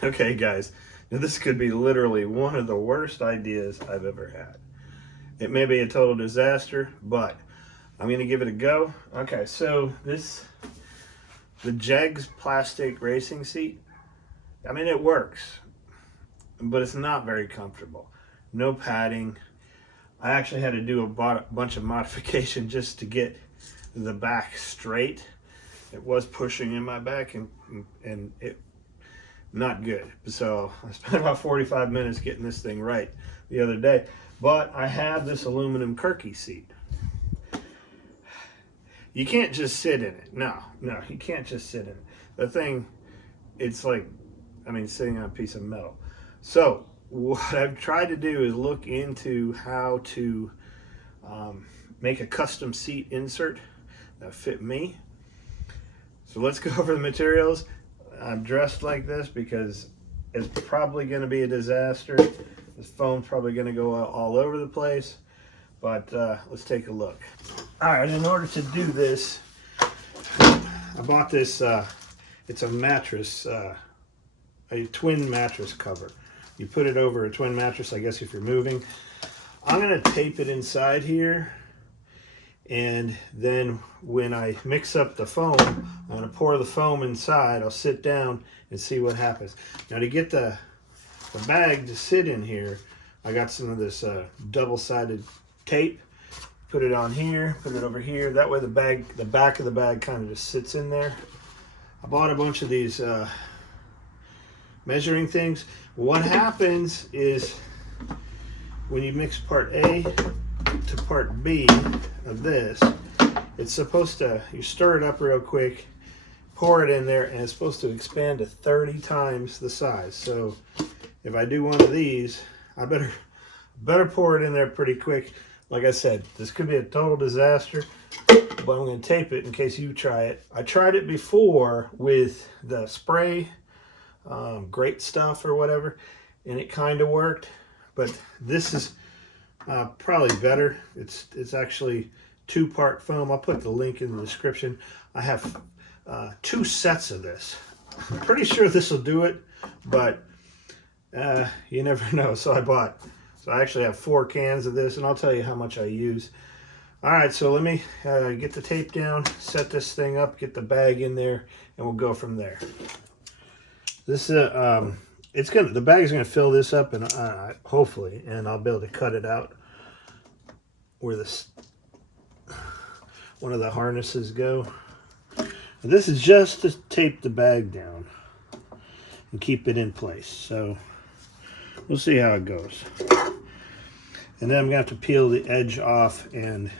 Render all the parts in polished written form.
Okay guys, now this could be literally one of the worst ideas I've ever had. It may be a total disaster, but I'm going to give it a go. Okay, so the Jegs plastic racing seat, I mean it works, but it's not very comfortable. No padding. I actually had to do a bunch of modification just to get the back straight. It was pushing in my back and it not good. So I spent about 45 minutes getting this thing right the other day. But I have this aluminum Kirky seat. You can't just sit in it. No, you can't just sit in it. The thing, it's like, I mean, sitting on a piece of metal. So what I've tried to do is look into how to make a custom seat insert that fit me. So let's go over the materials. I'm dressed like this because it's probably going to be a disaster. This foam's probably going to go all over the place, but let's take a look. All right, in order to do this, I bought this, it's a mattress, a twin mattress cover. You put it over a twin mattress, I guess, if you're moving. I'm going to tape it inside here, and then when I mix up the foam, I'm going to pour the foam inside. I'll sit down and see what happens. Now to get the bag to sit in here, I got some of this double-sided tape. Put it on here, put it over here. That way the back of the bag kind of just sits in there. I bought a bunch of these measuring things. What happens is when you mix part A to part B of this, it's supposed to, you stir it up real quick, pour it in there, and it's supposed to expand to 30 times the size. So if I do one of these, I better pour it in there pretty quick. Like I said, this could be a total disaster, but I'm going to tape it in case you try it. I tried it before with the spray, great stuff or whatever, and it kind of worked, but this is probably better. It's actually 2-part foam. I'll put the link in the description. I have 2 sets of this. I'm pretty sure this will do it, but you never know. So I actually have 4 cans of this, and I'll tell you how much I use. All right, so let me get the tape down, set this thing up, get the bag in there, and we'll go from there. This the bag is gonna fill this up, and hopefully, and I'll be able to cut it out where one of the harnesses go. And this is just to tape the bag down and keep it in place. So we'll see how it goes. And then I'm gonna have to peel the edge off and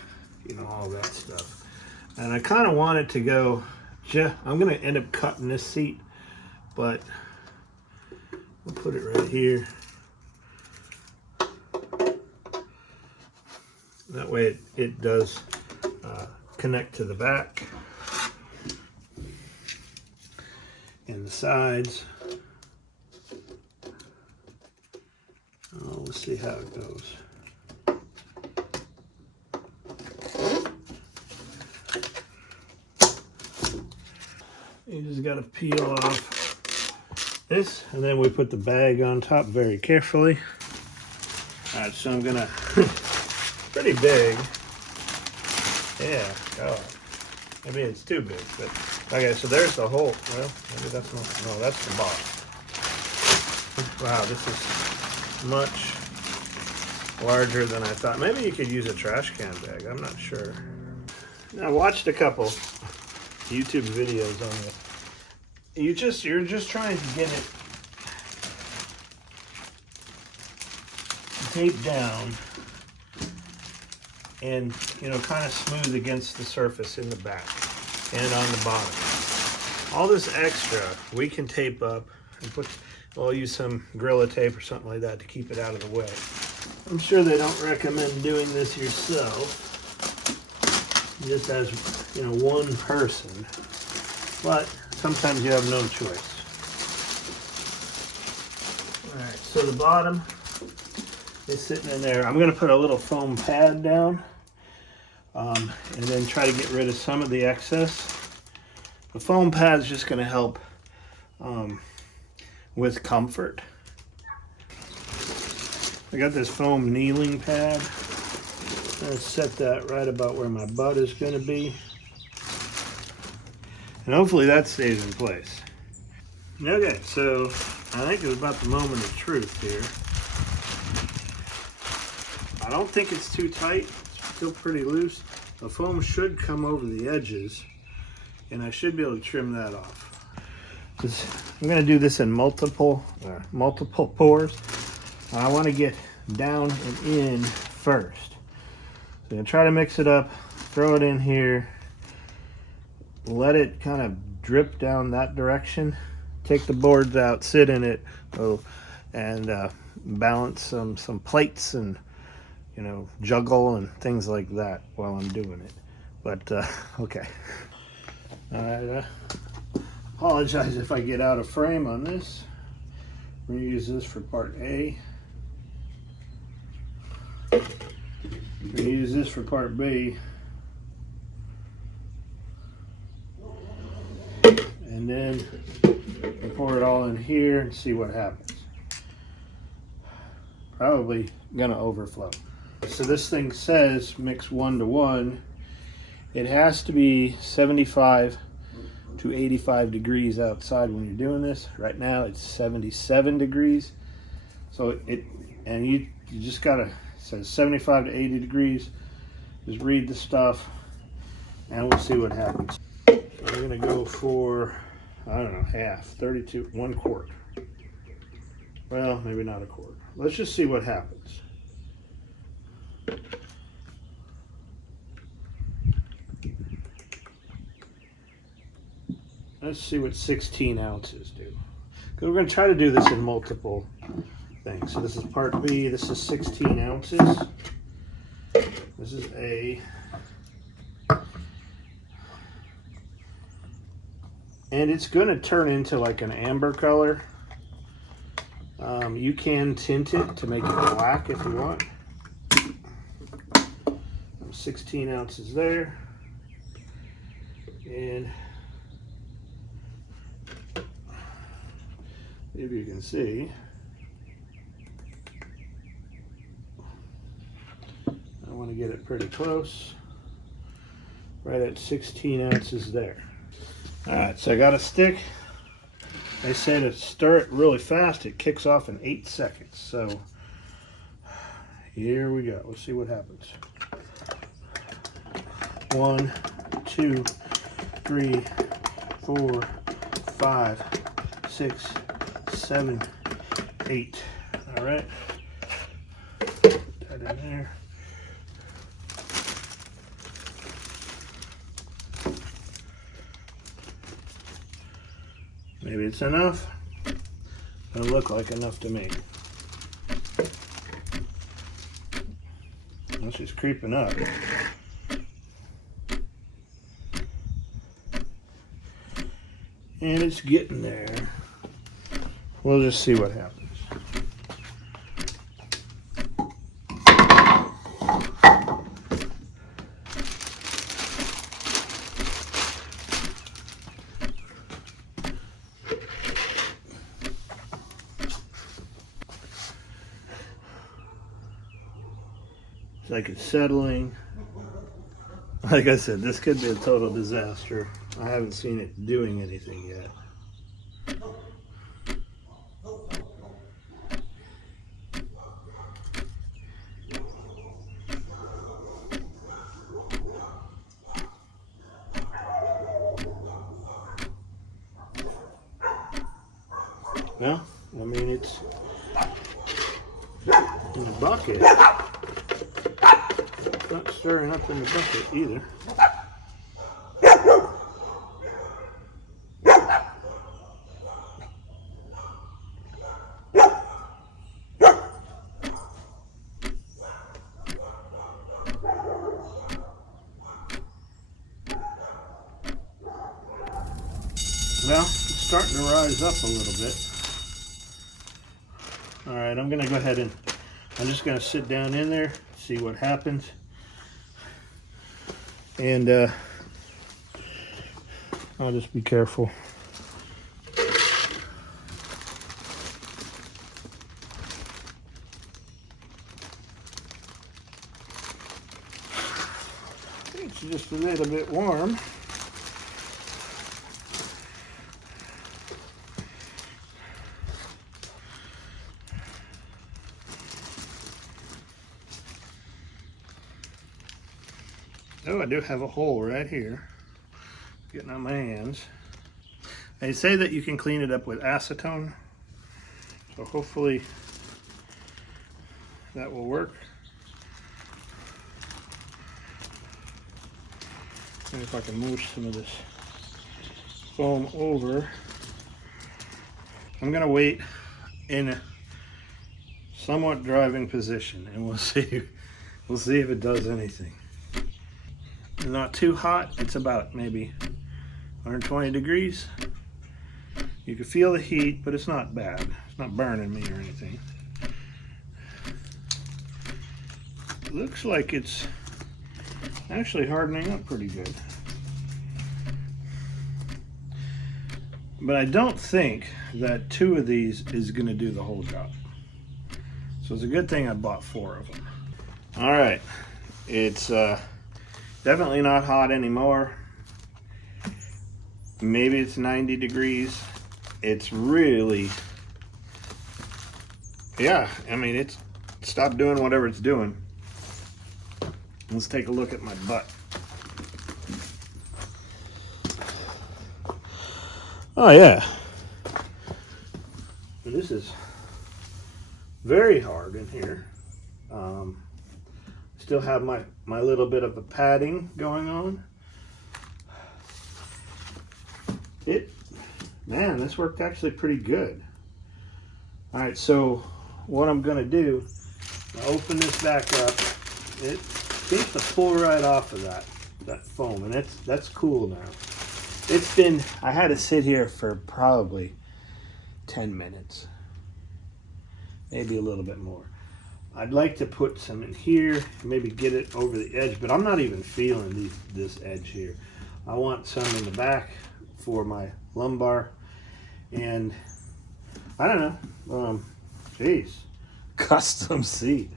all that stuff. And I kind of want it to go, I'm gonna end up cutting this seat, but we'll put it right here. That way it does connect to the back and the sides. Oh, let's see how it goes. You just got to peel off this, and then we put the bag on top very carefully. All right, so I'm gonna, pretty big. Yeah, God. Maybe it's too big, but okay, so there's the hole. Well, maybe that's not, no, that's the bottom. Wow, this is much larger than I thought. Maybe you could use a trash can bag, I'm not sure. I watched a couple YouTube videos on it. You're just trying to get it taped down and kind of smooth against the surface in the back and on the bottom. All this extra we can tape up and I'll use some Gorilla tape or something like that to keep it out of the way. I'm sure they don't recommend doing this yourself, just as one person, but sometimes you have no choice. All right, so the bottom is sitting in there. I'm going to put a little foam pad down and then try to get rid of some of the excess. The foam pad is just going to help with comfort. I got this foam kneeling pad. I'm going to set that right about where my butt is going to be. And hopefully that stays in place. Okay, so I think it's about the moment of truth here. I don't think it's too tight. It's still pretty loose. The foam should come over the edges, and I should be able to trim that off. I'm going to do this in multiple pours. I want to get down and in first. So I'm going to try to mix it up, throw it in here, let it kind of drip down that direction, take the boards out, sit in it, and balance some plates and, you know, juggle and things like that while I'm doing it. But okay. All right. Apologize if I get out of frame on this. We're going to use this for part A. We're going to use this for part B. And then we'll pour it all in here and see what happens. Probably going to overflow. So this thing says mix 1 to 1. It has to be 75 to 85 degrees outside when you're doing this. Right now it's 77 degrees. So you just gotta, it says 75 to 80 degrees. Just read the stuff and we'll see what happens. I'm gonna go for, I don't know, half, 32, 1 quart. Well, maybe not a quart. Let's just see what happens. Let's see what 16 ounces do. Because we're going to try to do this in multiple things. So this is part B. This is 16 ounces. This is A. And it's going to turn into like an amber color. You can tint it to make it black if you want. 16 ounces there. And if you can see, I want to get it pretty close, right at 16 ounces there. All right, so I got a stick. They say to stir it really fast, it kicks off in 8 seconds. So here we go. Let's see what happens. 1, 2, 3, 4, 5, 6, 7, 8. All right. Put that in there. Maybe it's enough. Doesn't look like enough to me. It's just creeping up. And it's getting there. We'll just see what happens. It's like it's settling. Like I said, this could be a total disaster. I haven't seen it doing anything yet. Well, I mean, it's in the bucket. It's not stirring up in the bucket either. Well, it's starting to rise up a little bit. All right, I'm going to go ahead and I'm just going to sit down in there, see what happens. And I'll just be careful. It's just a little bit warm. Oh, I do have a hole right here. Getting on my hands. They say that you can clean it up with acetone, so hopefully that will work. See if I can move some of this foam over. I'm gonna wait in a somewhat driving position, and we'll see if it does anything. Not too hot. It's about maybe 120 degrees. You can feel the heat, but it's not bad. It's not burning me or anything. It looks like it's actually hardening up pretty good. But I don't think that 2 of these is going to do the whole job. So it's a good thing I bought 4 of them. All right, it's definitely not hot anymore. Maybe it's 90 degrees. It's really, yeah, I mean, it's stopped doing whatever it's doing. Let's take a look at my butt. Oh yeah. And this is very hard in here. Still have my little bit of a padding going on. Man, this worked actually pretty good. All right, so what I'm gonna do, I'll open this back up. It seems to pull right off of that foam, and that's cool now. It's been, I had to sit here for probably 10 minutes, maybe a little bit more. I'd like to put some in here, maybe get it over the edge, but I'm not even feeling this edge here. I want some in the back for my lumbar, and I don't know, geez, custom seat.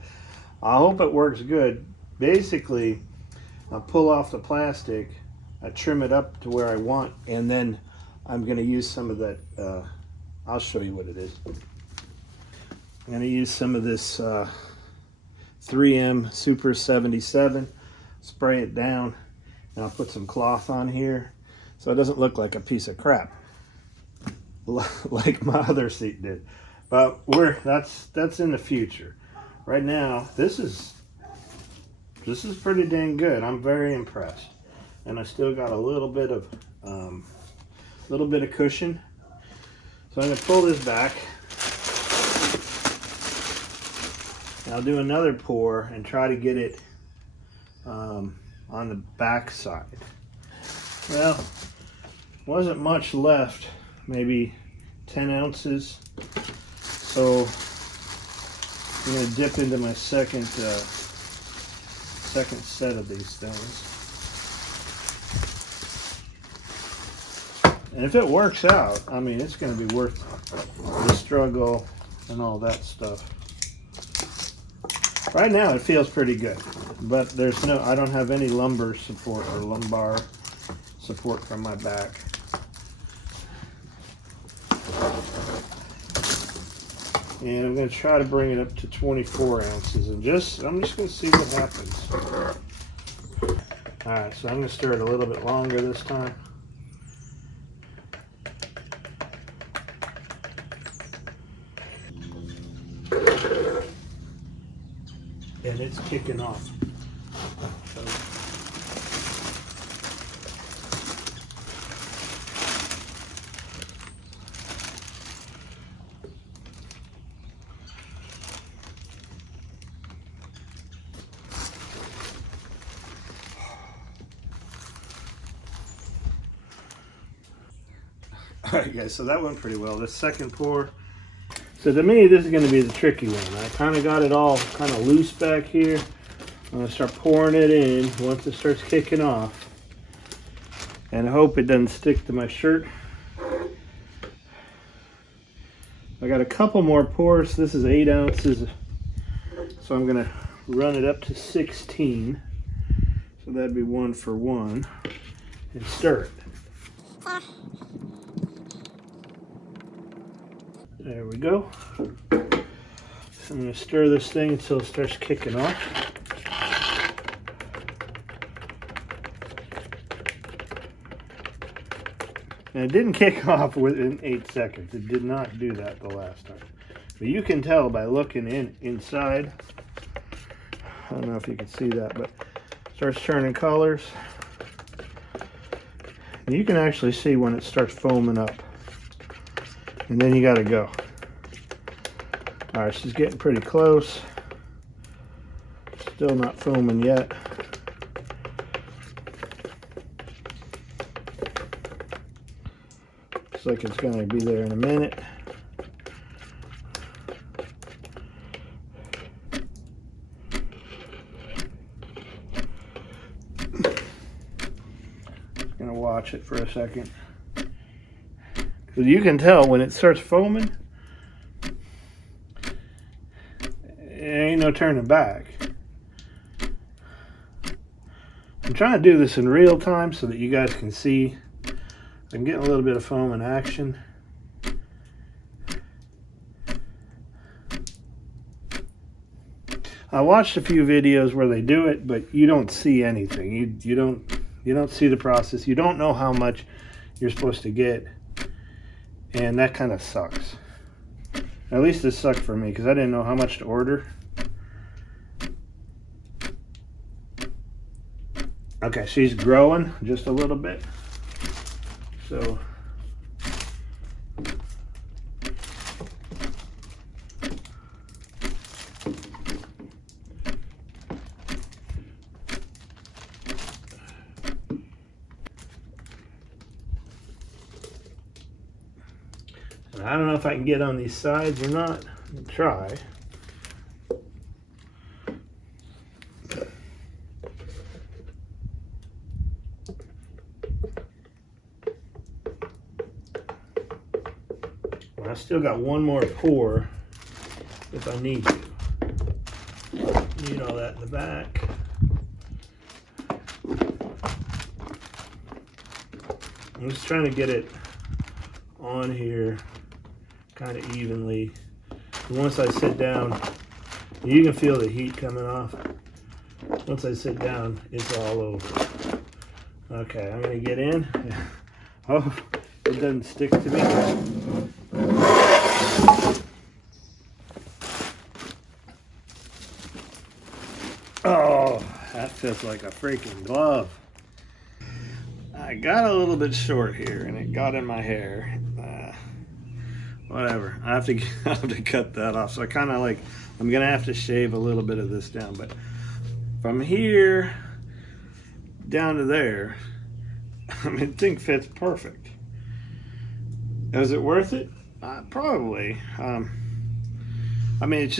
I hope it works good. Basically, I pull off the plastic, I trim it up to where I want, and then I'm going to use some of that, I'll show you what it is. I'm going to use some of this 3M Super 77, spray it down, and I'll put some cloth on here so it doesn't look like a piece of crap like my other seat did. But that's in the future. Right now, this is pretty dang good. I'm very impressed, and I still got a little bit of cushion. So I'm gonna pull this back. I'll do another pour and try to get it on the back side. Well, wasn't much left, maybe 10 ounces. So I'm gonna dip into my second set of these things. And if it works out, I mean, it's gonna be worth the struggle and all that stuff. Right now it feels pretty good, but I don't have any lumbar support or lumbar support from my back. And I'm going to try to bring it up to 24 ounces, and I'm just going to see what happens. All right, so I'm going to stir it a little bit longer this time. And it's kicking off. All right, guys, so that went pretty well. This second pour. So to me, this is going to be the tricky one. I kind of got it all kind of loose back here. I'm going to start pouring it in once it starts kicking off. And I hope it doesn't stick to my shirt. I got a couple more pours. This is 8 ounces. So I'm going to run it up to 16. So So that'd be 1 for 1. And stir it. There we go. So I'm going to stir this thing until it starts kicking off. And it didn't kick off within 8 seconds. It did not do that the last time. But you can tell by looking inside. I don't know if you can see that, but it starts turning colors. And you can actually see when it starts foaming up. And then you got to go. All right, she's getting pretty close. Still not foaming yet. Looks like it's going to be there in a minute. Just going to watch it for a second. Because you can tell when it starts foaming, there ain't no turning back. I'm trying to do this in real time so that you guys can see. I'm getting a little bit of foam in action. I watched a few videos where they do it, but you don't see anything. You don't see the process. You don't know how much you're supposed to get, and that kind of sucks. At least it sucked for me because I didn't know how much to order. Okay, she's growing just a little bit. So I don't know if I can get on these sides or not. I'll try. I still got one more pour if I need to. Need all that in the back. I'm just trying to get it on here kind of evenly. And once I sit down, you can feel the heat coming off. Once I sit down, it's all over. Okay, I'm gonna get in. Oh, it doesn't stick to me. Oh, that feels like a freaking glove. I got a little bit short here and it got in my hair. Whatever, I have to cut that off. So I kind of like, I'm gonna have to shave a little bit of this down, but from here down to there, I mean, the thing fits perfect. Is it worth it? Probably. I mean,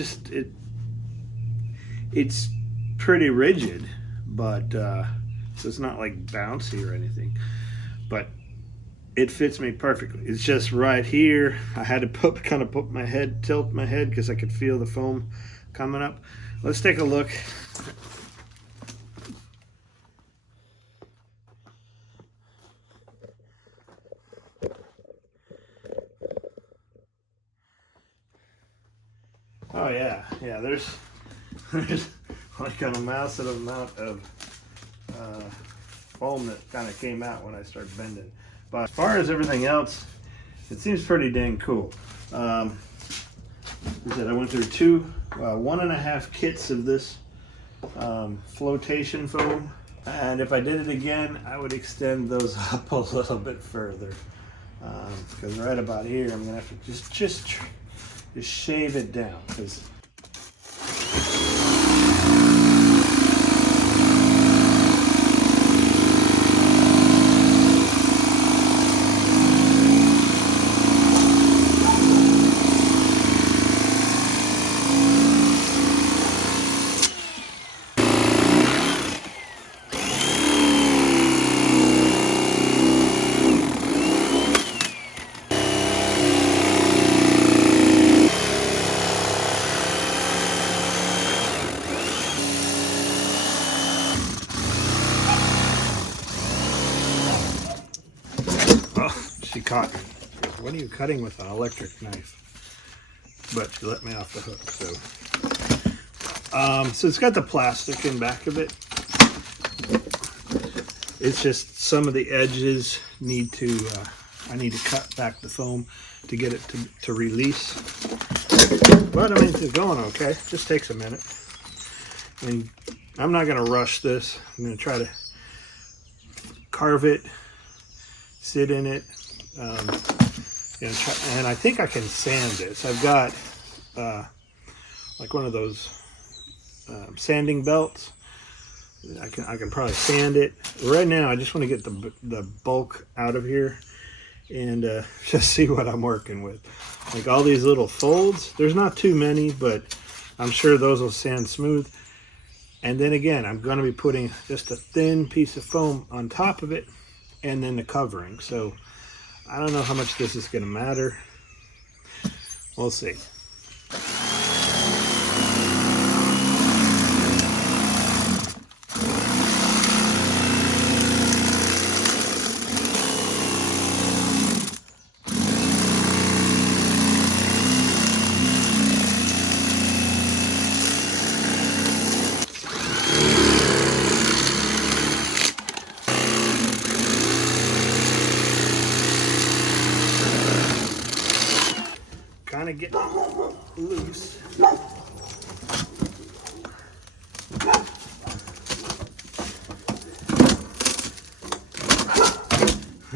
it's pretty rigid, but so it's not like bouncy or anything, but it fits me perfectly. It's just right here. I had to tilt my head because I could feel the foam coming up. Let's take a look. Oh yeah, there's like a massive amount of foam that kind of came out when I started bending. But as far as everything else, it seems pretty dang cool. I went through 1.5 kits of this flotation foam, and if I did it again, I would extend those up a little bit further, because right about here I'm gonna have to just shave it down, because she caught me. What are you cutting with an electric knife? But she let me off the hook. So it's got the plastic in back of it. It's just some of the edges need to, I need to cut back the foam to get it to release. But I mean, it's going okay. It just takes a minute. I mean, I'm not going to rush this. I'm going to try to carve it, sit in it, and I think I can sand this. I've got like one of those sanding belts. I can probably sand it. Right now, I just want to get the bulk out of here and just see what I'm working with. Like all these little folds, there's not too many, but I'm sure those will sand smooth. And then again, I'm going to be putting just a thin piece of foam on top of it and then the covering. So I don't know how much this is going to matter. We'll see. Kind of getting loose. All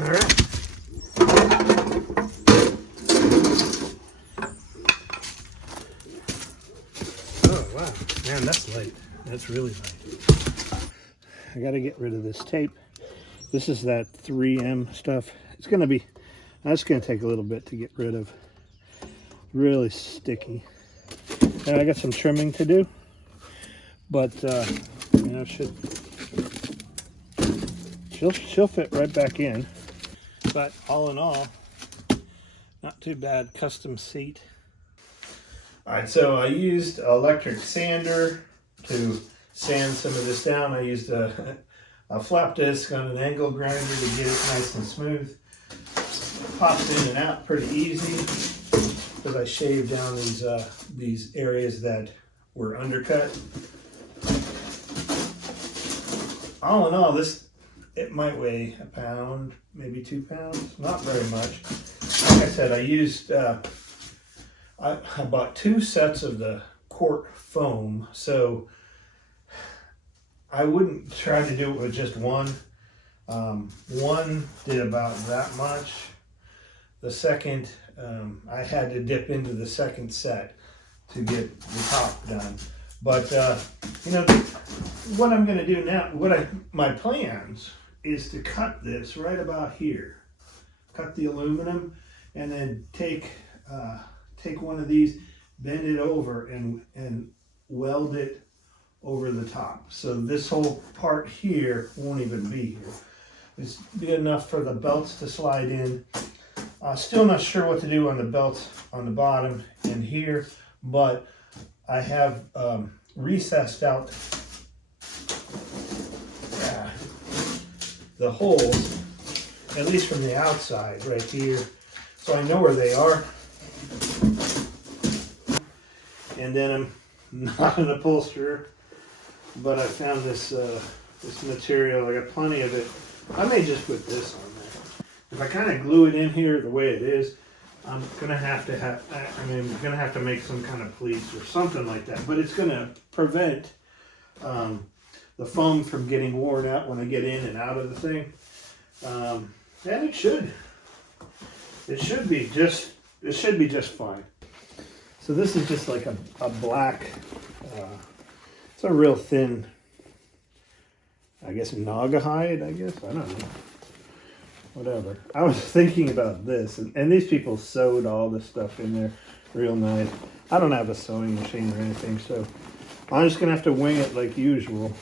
right. Oh wow, man, that's light. That's really light. I got to get rid of this tape. This is that 3M stuff. It's going to be. That's going to take a little bit to get rid of. Really sticky. And I got some trimming to do, but you know, she'll fit right back in. But all in all, not too bad. Custom seat. All right, so I used an electric sander to sand some of this down. I used a flap disc on an angle grinder to get it nice and smooth. Pops in and out pretty easy. Because I shaved down these areas that were undercut. All in all, it might weigh a pound, maybe 2 pounds, not very much. Like I said, I used I bought 2 sets of the quart foam, so I wouldn't try to do it with just one. One did about that much. The second, I had to dip into the second set to get the top done. But, you know, what I'm going to do now, my plans is to cut this right about here. Cut the aluminum and then take one of these, bend it over and weld it over the top. So this whole part here won't even be here. It's be enough for the belts to slide in. Still not sure what to do on the belts on the bottom and here, but I have recessed out the holes, at least from the outside right here, so I know where they are. And then I'm not an upholsterer, but I found this this material. I got plenty of it. I may just put this on there. If I kind of glue it in here the way it is, I'm gonna have to make some kind of pleats or something like that. But it's gonna prevent the foam from getting worn out when I get in and out of the thing. And it should be just fine. So this is just like a black. It's a real thin, I guess, naga hide. I don't know. Whatever. I was thinking about this, and these people sewed all this stuff in there real nice. I don't have a sewing machine or anything, so I'm just gonna have to wing it like usual.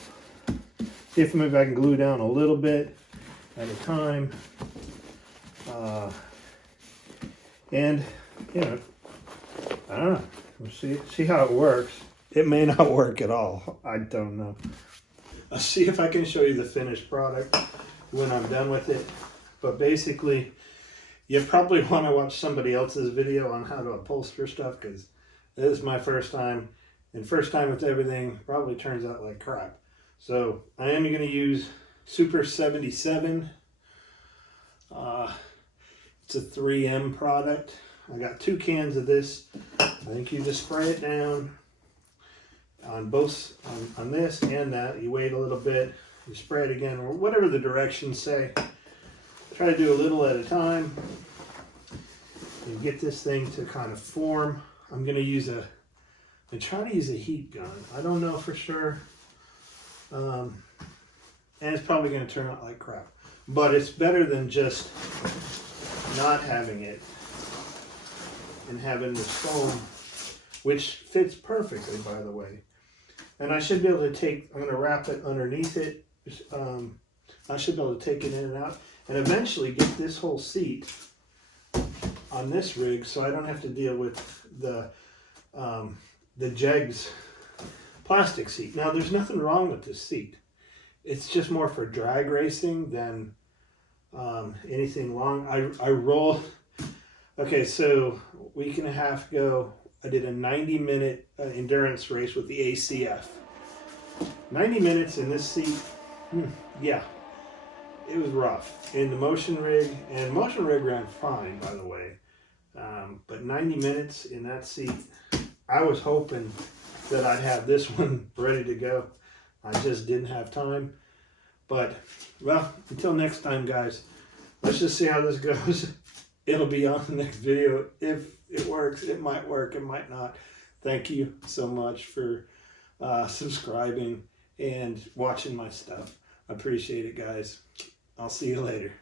See if maybe I can glue down a little bit at a time. And you know, I don't know. We'll see how it works. It may not work at all. I don't know. I'll see if I can show you the finished product when I'm done with it. But basically, You probably want to watch somebody else's video on how to upholster stuff, because this is my first time, and first time with everything probably turns out like crap. So I am going to use Super 77. It's a 3M product. I got 2 cans of this. I think you just spray it down on both, on this and that. You wait a little bit, you spray it again, or whatever the directions say. Try to do a little at a time and get this thing to kind of form. I'm going to use I try to use a heat gun. I don't know for sure. And it's probably going to turn out like crap. But it's better than just not having it and having this foam, which fits perfectly, by the way. And I should be able to take, I'm going to wrap it underneath it. I should be able to take it in and out and eventually get this whole seat on this rig so I don't have to deal with the Jegs plastic seat. Now, there's nothing wrong with this seat. It's just more for drag racing than anything long. I roll. Okay, so a week and a half ago, I did a 90-minute endurance race with the ACF. 90 minutes in this seat, yeah, it was rough. In the motion rig, and motion rig ran fine, by the way. But 90 minutes in that seat, I was hoping that I'd have this one ready to go. I just didn't have time. But, well, until next time, guys, let's just see how this goes. It'll be on the next video. If it works, it might work, it might not. Thank you so much for subscribing and watching my stuff. I appreciate it, guys. I'll see you later.